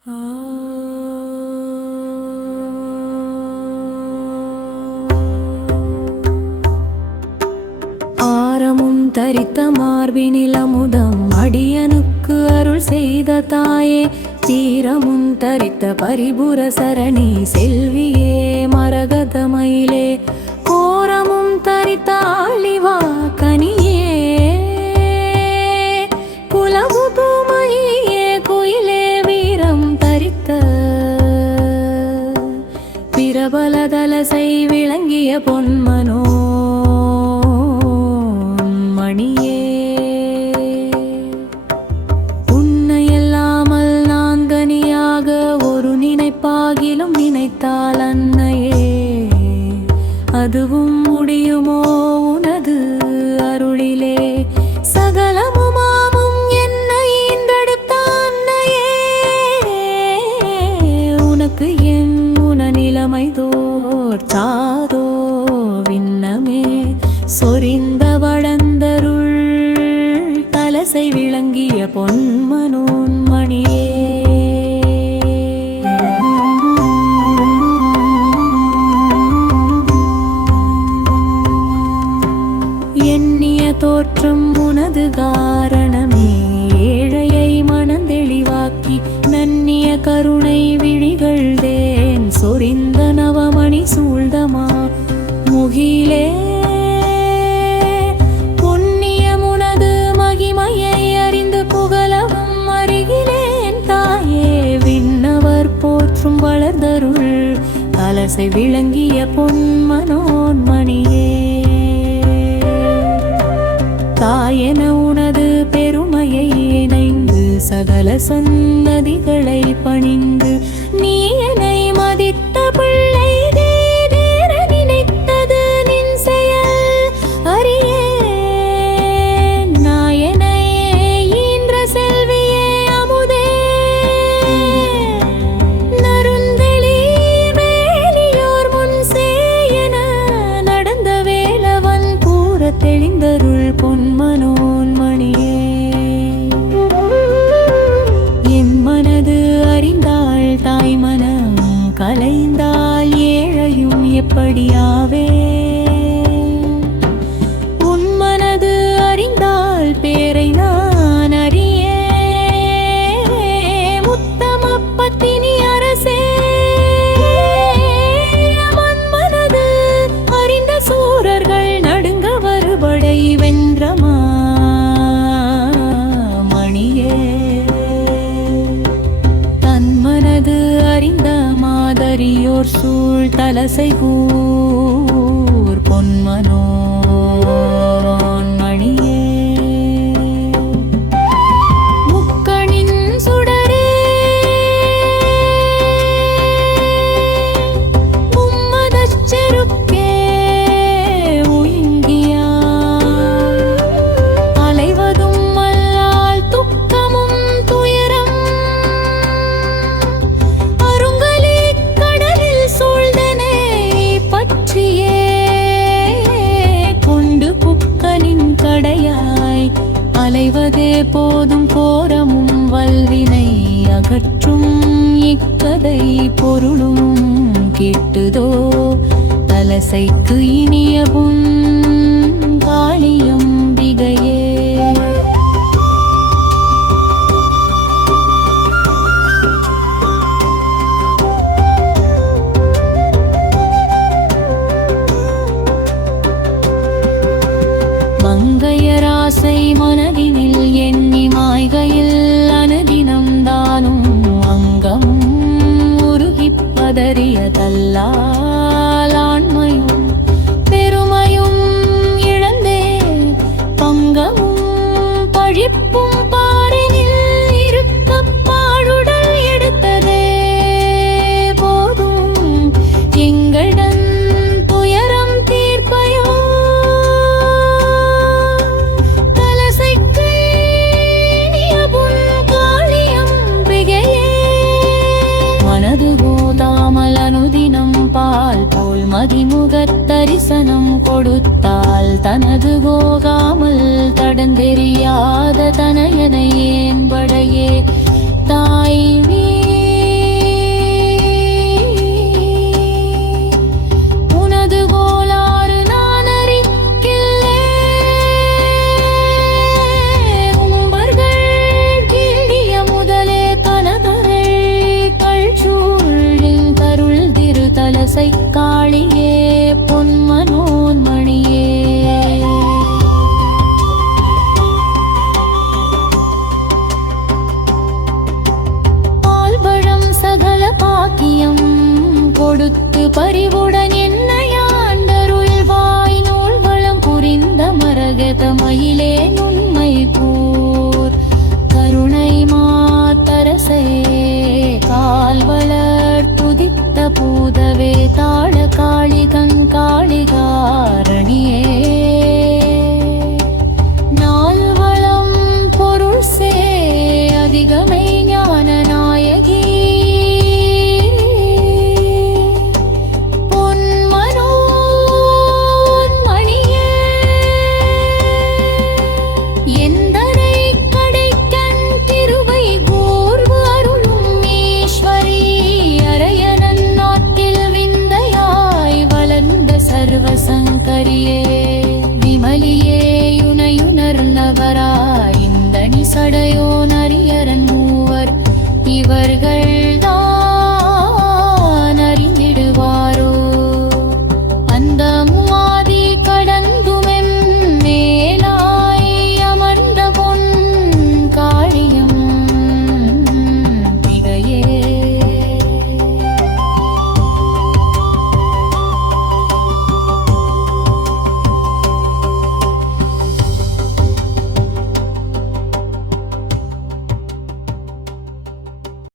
ஆரமும் தரித்த மார்பினில் அமுதம் அடியனுக்கு அருள் செய்த தாயே, தீரமும் தரித்த பரிபுர சரணி செல்வியே மரகதமயிலே, கோரமும் தரித்த ஆழிவா கனியே, குலவு பூமயிலே குயிலே வீரம் தரித்த பிரபலதலசை விளங்கிய பொன்மனோ பாகிலும் நினைத்தால் அன்னையே, அதுவும் முடியுமோ உனது அருளிலே, சகலமுமாமும் என்னை ஈன்றெடுத்த அன்னையே, உனக்கு என் உணநிலைமை தோற்றாதோ விண்ணமே, சொரிந்த வளர்ந்தருள் தலசை விளங்கிய பொன்மனோன் மணியே. எண்ணிய தோற்றம் உனது காரணமே, ஏழையை மனந்தெளிவாக்கி நன்னிய கருணை விழிகள் தேன் சொரிந்த நவமணி சூழ்தமா முகிலே, புண்ணியம் உனது மகிமையை அறிந்து புகழவும் அருகிலேன் தாயே, விண்ணவர் போற்றும் வளர்ந்தருள் தலசை விளங்கிய பொன்மனோன் மணியே, தாயென உனது பெருமையை இணைந்து சகல சன்னதிகளை பணிந்து நீ என்னை மதித்த பிள்ளை தேர நினைத்தது நின் செயல் அறியே, நாயனையே ஈன்ற செல்வியே அமுதே, நருந்தெளி வேலியோர் முன் சேயன நடந்த வேலவன் கூற தெளிந்தருள் பொன்மனோன் மணியே, என் மனது அறிந்தாள் தாய் மனம் கலைந்தால் ஏழையும் எப்படியாவே, உன் மனது அறிந்தால் பேரை நான் அறியே, முத்தமப்பத்தினி அரசே, மன் மனது அறிந்த சூரர்கள் நடுங்க வருபடை வென்றமா மணியே, தன் மனது அறிந்த மாதரியோர் சூழ் தலசை கூர் பொன்மனோன் மணியே, முக்கணின் சுடரே மும்மதச் செருக்கே அலைவதே போதும் கோரமும் வல்வினை அகற்றும் இக்கதை பொருளும் கேட்டுதோ, தலசைக்கு இனிய புன் காளியம் பிகையே. மங்கையராசை மனதினில் எண்ணி மாய்கையில் அனுதினம் தானும் அங்கம் உருகிப்பதறிய தல்லால் ஆண்மையும் பெருமையும் இழந்தே பங்கமும் பழிப்பும் பாரினில் இருக்க பாடுடல் எடுத்ததே போதும், எங்களிடம் துயரம் தீர்ப்பையோ, அனுதினம் பால் போல் மதிமுகத் தரிசனம் கொடுத்தால் தனது போகாமல் தடந்தெரியாத தனையனை ஏன்படையே தாய் நீ பாக்கியம் கொடுத்து பரிவுடன் என்னை ஆண்டருள் வாய் நூல் வளம் புரிந்த மரகத மயிலே நுண்மை கூர் கருணை மாத்தரசே கால் வளர் துதித்த பூதவே தா